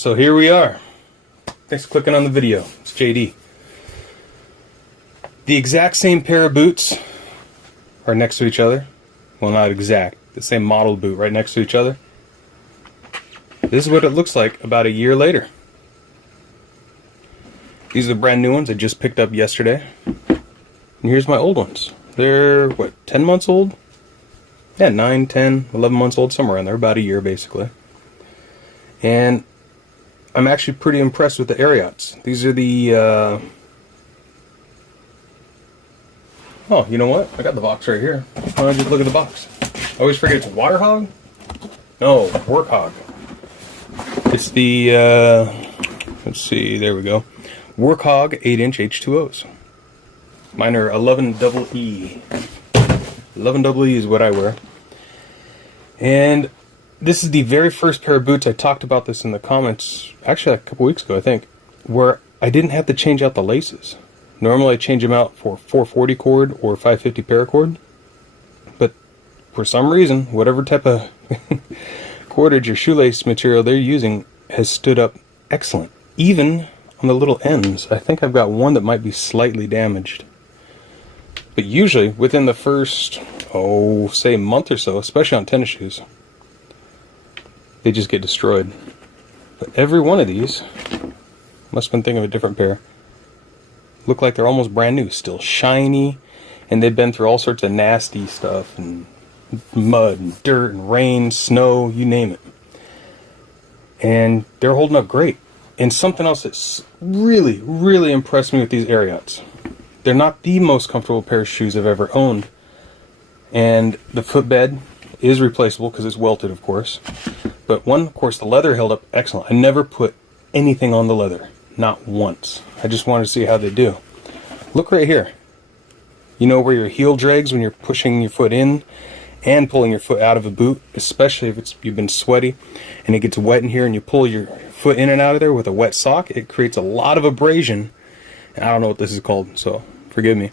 So here we are. Thanks for clicking on the video. It's JD. The exact same pair of boots are next to each other. Well, not exact. The same model boot right next to each other. This is what it looks like about a year later. These are the brand new ones I just picked up yesterday. And here's my old ones. They're, what, 10 months old? Yeah, 9, 10, 11 months old, somewhere in there. About a year, basically. And I'm actually pretty impressed with the Ariats. These are the, oh, you know what? I got the box right here. Why don't you just look at the box? I always forget it's Water Hog? No, Work Hog. It's the, let's see, there we go. Work Hog 8-inch H2Os. Mine are 11EE. 11EE is what I wear. And this is the very first pair of boots. I talked about this in the comments, actually a couple weeks ago, I think, where I didn't have to change out the laces. Normally I change them out for 440 cord or 550 paracord. But for some reason, whatever type of cordage or shoelace material they're using has stood up excellent. Even on the little ends. I think I've got one that might be slightly damaged. But usually, within the first, say month or so, especially on tennis shoes, they just get destroyed. But every one of these, must have been thinking of a different pair, look like they're almost brand new, still shiny, and they've been through all sorts of nasty stuff, and mud, and dirt, and rain, snow, you name it. And they're holding up great. And something else that's really, really impressed me with these Ariats. They're not the most comfortable pair of shoes I've ever owned. And the footbed is replaceable because it's welted, of course. But one, of course, the leather held up excellent. I never put anything on the leather. Not once. I just wanted to see how they do. Look right here. You know where your heel drags when you're pushing your foot in and pulling your foot out of a boot, especially if you've been sweaty and it gets wet in here and you pull your foot in and out of there with a wet sock, it creates a lot of abrasion. And I don't know what this is called, so forgive me.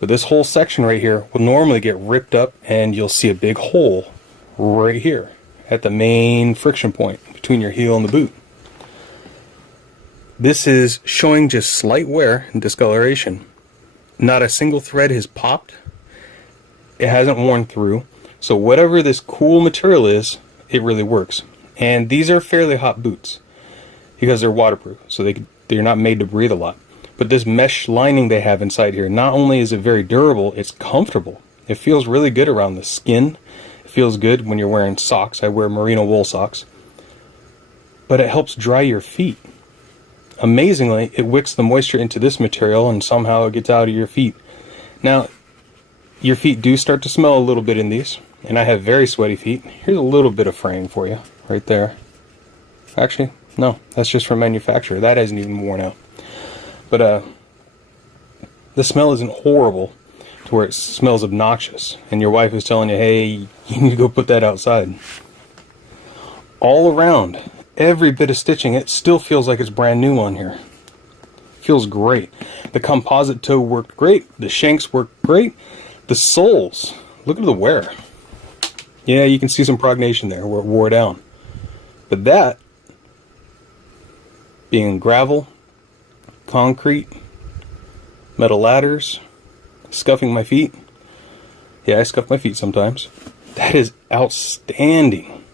But this whole section right here will normally get ripped up and you'll see a big hole right here at the main friction point between your heel and the boot. This is showing just slight wear and discoloration. Not a single thread has popped. It hasn't worn through. So whatever this cool material is, it really works. And these are fairly hot boots because they're waterproof, so they're not made to breathe a lot. But this mesh lining they have inside here, not only is it very durable, it's comfortable. It feels really good around the skin. It feels good when you're wearing socks. I wear merino wool socks. But it helps dry your feet. Amazingly, it wicks the moisture into this material and somehow it gets out of your feet. Now, your feet do start to smell a little bit in these, and I have very sweaty feet. Here's a little bit of fraying for you, right there. Actually, no, that's just from manufacturer. That hasn't even worn out. But the smell isn't horrible to where it smells obnoxious, and your wife is telling you, hey, you need to go put that outside. All around, every bit of stitching, it still feels like it's brand new on here. Feels great. The composite toe worked great. The shanks worked great. The soles, look at the wear. Yeah, you can see some prognation there where it wore down. But that, being gravel, concrete, metal ladders, scuffing my feet. Yeah, I scuff my feet sometimes. That is outstanding.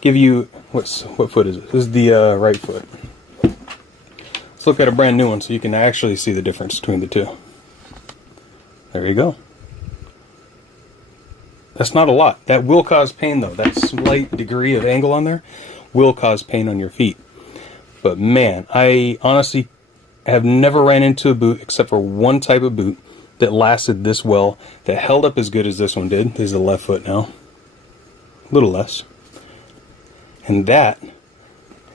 Give you, what foot is it? This is the right foot. Let's look at a brand new one so you can actually see the difference between the two. There you go. That's not a lot. That will cause pain though. That slight degree of angle on there will cause pain on your feet. But man, I honestly have never ran into a boot except for one type of boot that lasted this well, that held up as good as this one did. This is the left foot now. A little less. And that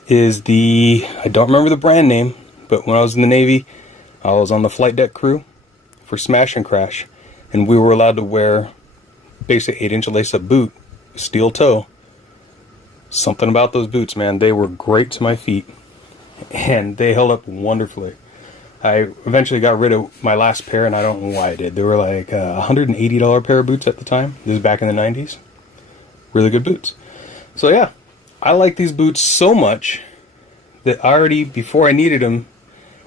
is the, I don't remember the brand name, but when I was in the Navy, I was on the flight deck crew for Smash and Crash, and we were allowed to wear basic 8-inch lace-up boot, steel toe. Something about those boots, man, they were great to my feet, and they held up wonderfully. I eventually got rid of my last pair, and I don't know why I did. They were like a $180 pair of boots at the time. This is back in the 90s. Really good boots. So yeah, I like these boots so much that already, before I needed them,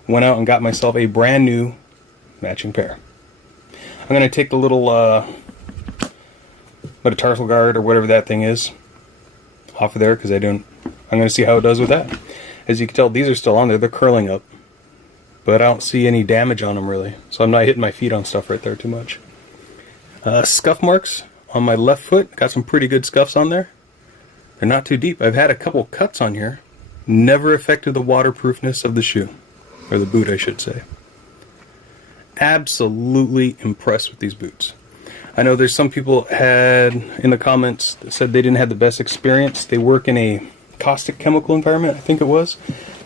went out and got myself a brand new matching pair. I'm going to take the little metatarsal guard or whatever that thing is off of there, because I'm going to see how it does with that. As you can tell, these are still on there. They're curling up, but I don't see any damage on them really, so I'm not hitting my feet on stuff right there too much. Scuff marks on my left foot. Got some pretty good scuffs on there. They're not too deep. I've had a couple cuts on here. Never affected the waterproofness of the shoe, or the boot I should say. Absolutely impressed with these boots. I know there's some people had in the comments that said they didn't have the best experience. They work in a caustic chemical environment, I think it was.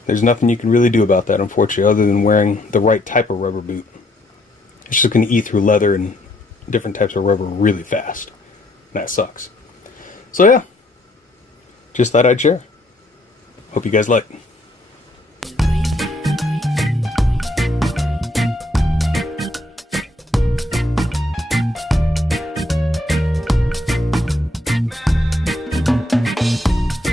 There's nothing you can really do about that, unfortunately, other than wearing the right type of rubber boot. It's just going to eat through leather and different types of rubber really fast. And that sucks. So yeah, just thought I'd share. Hope you guys like.